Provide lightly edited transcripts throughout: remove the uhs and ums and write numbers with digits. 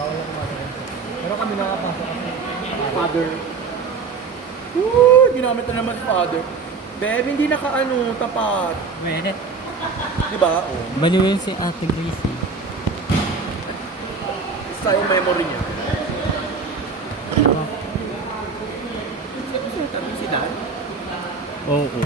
Bawal na kumain. Pero kami nakapasok kasi. Father. Ginamit na naman father. Beb, hindi naka-ano, tapat. Weh. Di ba? Oh. Baliw si Ate Gracie. Isa yung memory niya. Oh. Sabi si Dan? Oo.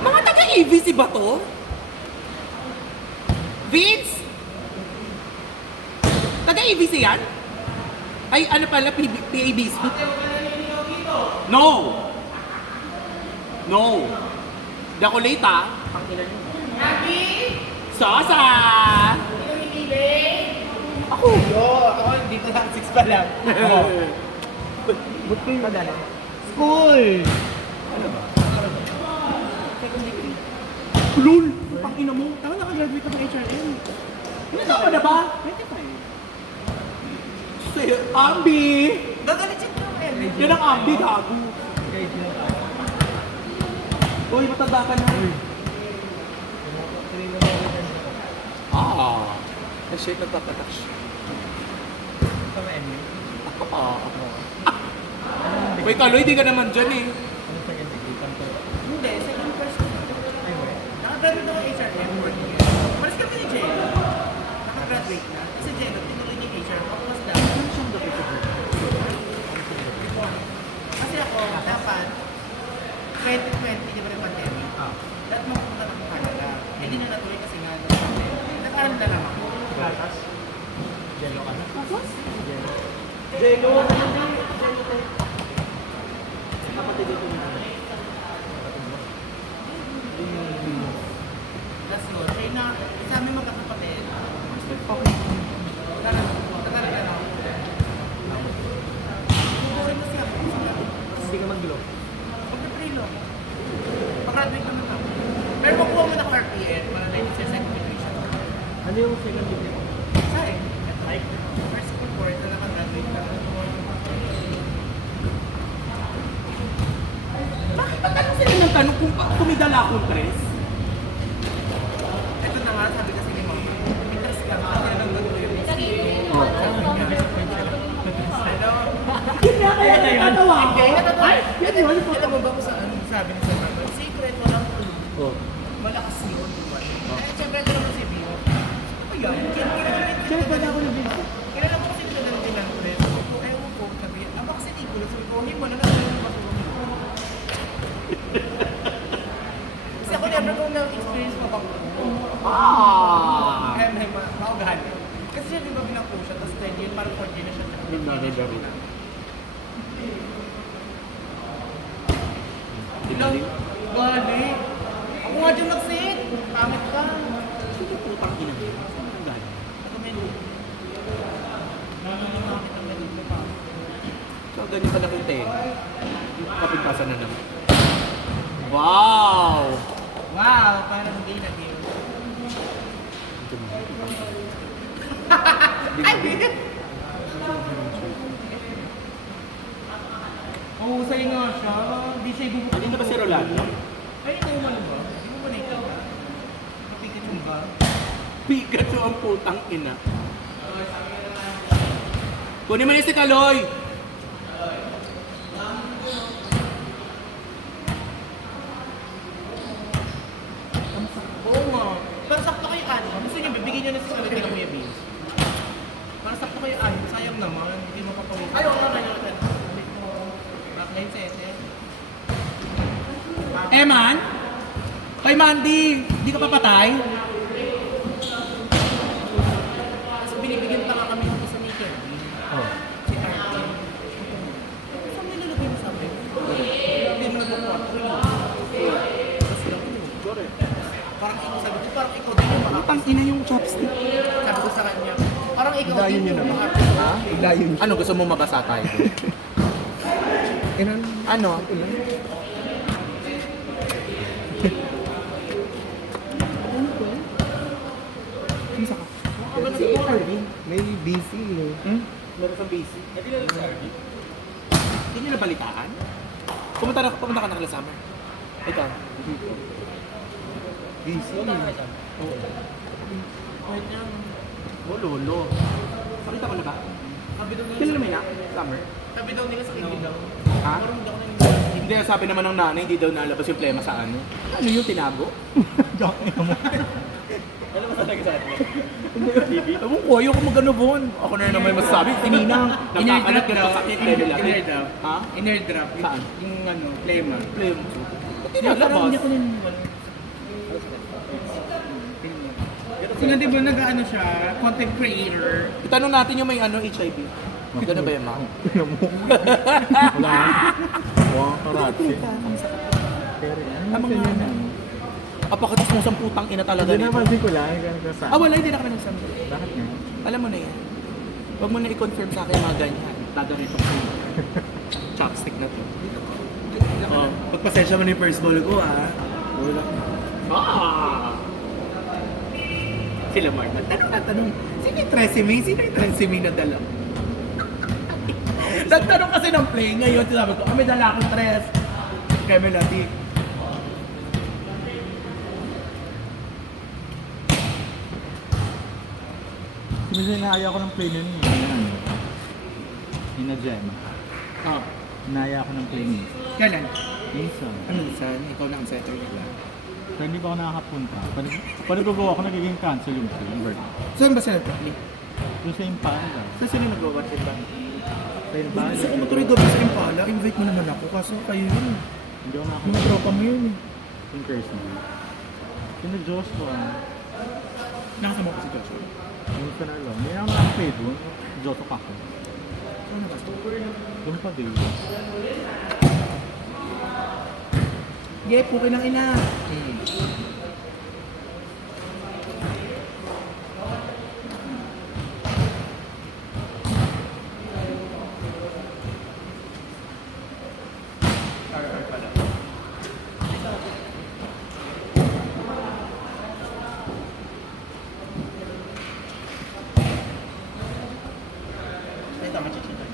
Mga taga-ABC ba to? Vince? Taga-ABC yan? Ay, ano pala, PABC? No! No! Di ako late, ah. Sosa! Ako! Ako dito lang, 6 pa lang. Ba't kayo madala? School! Lul! Ang ina mo. Tama nakagraduate ka ng HRM. Hindi na na ba? 25. Si Ambi! Gagalit siya ko eh. Yan ang Ambi, gago. Uy, matanda ka na. Ah. Shit, nagpapatak siya. Uy, Kaloy, di ka naman dyan eh. Hindi, second person. Nakagraduate ako HRM. Maras kami ni Jen. Nakagraduate na. Kasi Jen, tinuloy niya yung HR. Ako mas dapat. Kasi ako, dapat 2020, di ba yung pandemic? Dapat mapunta na ako Canada. Hindi na natuloy kasi nga ng pandemic. Nag-aral na lang ako. Gatas? Jello ka na? Gatas? Jello. Kapatid ito nito. That's yun. Kaya na, sa amin magkakapatid. Nag-aral na lang ako. Boring kasi ako. Hindi ka mag-glow. Pagka-prilo. Pag-graduate naman ako. Pero makuha mo na RPN para na yung second division. Ano yung second degree mo? Sorry. Like, first school board na nakagraduate ka. Bakit ba tanong sila ng tanong kung kumidala akong tres? Ito na nga, sabi kasi ni Mama, interest ka kasi nang ganito yung Oo. Ano? Hindi na kaya natatawa ako. Hindi, natatawa. Ay, yan yun. Alam mo ba kung saan sabi ni Sir Marco? Secret, walang clue. Oh. Malakas yun, diba? Eh, siyempre, ito naman si Bio. Ano yan? Kaya pala ako nag-video. Kilala ko kasi ito ng Dylan Press. Ewan ko, sabi, ako kasi Nicolas, sabi ko, hindi mo na nasa yung pasulong ko. Kasi ako never kong na-experience mapapuro. Ah! Kaya may maugahan. Kasi siya di ba binako siya, tapos 20 yun, parang 40 na siya. Ilang? Bali. Ako nga dyan nag-sit. Pangit ka. Sino putang ina mo? Saan ang galing? Ako menu. Nananamit ang menu ko pa. So, ganyan pala kung tenga. Kapigpasan na naman. Wow! Wow, parang hindi na game. Ay! Oo, sa'yo nga siya. Di siya ibubukod. Ano ba si Rolando? Ay, ikaw man ba? Hindi mo ba nakikita? Napikit mo ba? Pikachu ang putang ina. Kunin mo na si Kaloy! Oo nga. Parang sakto kayo ano. Gusto niyo, bibigyan niyo na sa salita ng Mia Beans. Parang sakto kayo ano. Sayang naman. Hindi mapapawin. Ay, oo nga. Ganyan. Bakit sete? Eman? Kay Mandy, di ka papatay? Tapos binibigyan pa nga kami ng isa ni Kelvin. Oh. Si Arkin. Saan mo nilagay mo sa akin? Hindi mo nag-4. Tapos lang yun. Parang ikaw sabi ko, parang ikaw din yung mga Putang ina yung chopstick. sabi ko sa kanya. Parang ikaw Dayon din yun yung naman. mga Ha? Layo niya. Ano, gusto mo mabasa tayo? Kailan? Ano? BC. Hmm? Meron sa BC. Hindi na lang sa RV. Hindi nyo nabalitaan? Pumunta ka na kala summer. Ikaw. BC. Oo. Kahit yung... Oh, lolo. Pakita ko na ba? Sabi daw Kailan nila, naman na? Summer? sabi daw nila sa kaibigan. Ha? Parang hindi ako nang Hindi, sabi naman ng nanay, hindi daw nalabas yung plema sa ano. Ano yung tinago? Alam mo sa talaga sa atin. Ewan ko, ayoko mag-ano bon. Ako na naman masasabi. Tininang, nakakalat ka sa sakit. Inner drop. Ha? Inner drop. Saan? Yung ano, plema. Plema. Ba't Parang tinalabas? hindi ako naniniwala. Kasi nga di ba nag-ano siya, content creator. Itanong natin yung may ano, HIV. Gano'n ba yung ma'am? Wala. Wow, karate. Pero ano Ang ba mga yan? apakatis mo sa putang ina talaga Hindi nito. naman din ko lang. Ganun ka sa... Wala, hindi na kami nagsabi. Bakit nga? Alam mo na yan. Huwag mo na i-confirm sa akin yung mga ganyan. Tagarito ko sa'yo. Chopstick na to. Oh, pagpasensya mo na yung first ball ko, ha? Wala. Sila Mark, tanong. Sino yung tresemme? Sino yung tresemme na dala? Nagtanong kasi ng play ngayon. Sinabi ko, may dala akong tres. Kaya may lati. Kasi inaaya ko ng play nun eh. Yan. Ina Gemma. Oh, Inaaya ko ng play nun. kailan? Minsan. Ano saan? Ikaw na ang setter nila. Pero hindi pa ako nakakapunta. Pag nag-go ako, nagiging cancel yung play. Yung birthday. Saan ba sila nagpa-play? Yung sa Impala. Saan sila nag-watch it ba? Sa Impala. Gusto ko matuloy gabi sa Impala. Invite mo naman ako. Kaso kayo yun. Hindi ako Mga nakakapunta. tropa mo yun eh. Yung curse na. Yung Joshua. Nakasama ko si Joshua. Yung ka na lang. Hindi naman nakapay doon. Joto ka ko. Ano ba? Doon pa din. Yeah, pukin ng ina. Ito, machichita.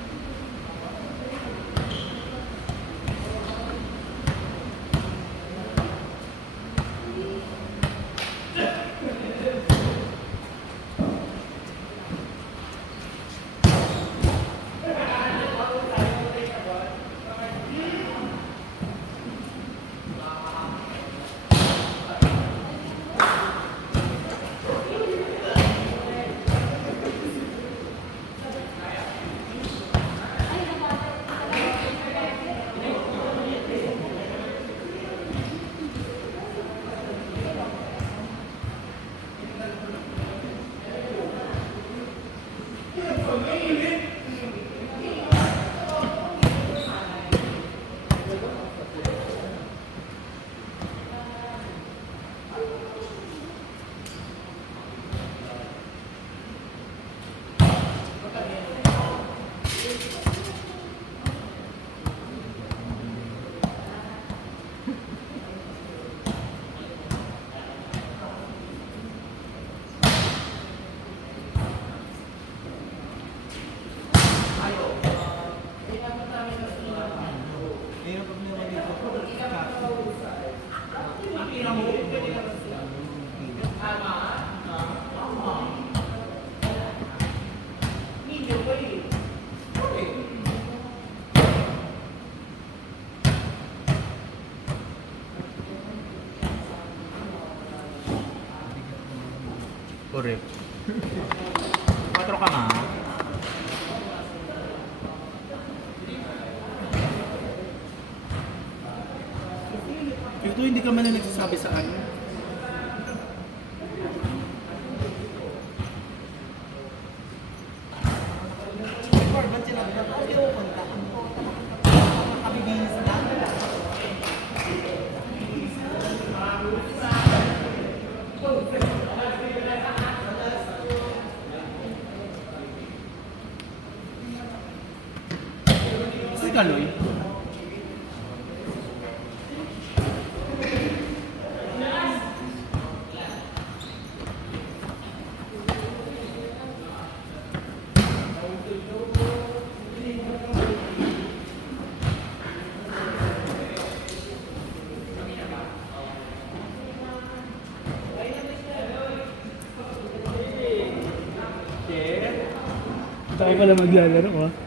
Correct. 4 ka nga. Ito hindi ka man na nagsasabi sa ano. Si Kaloy. Ako pala maglalaro ah.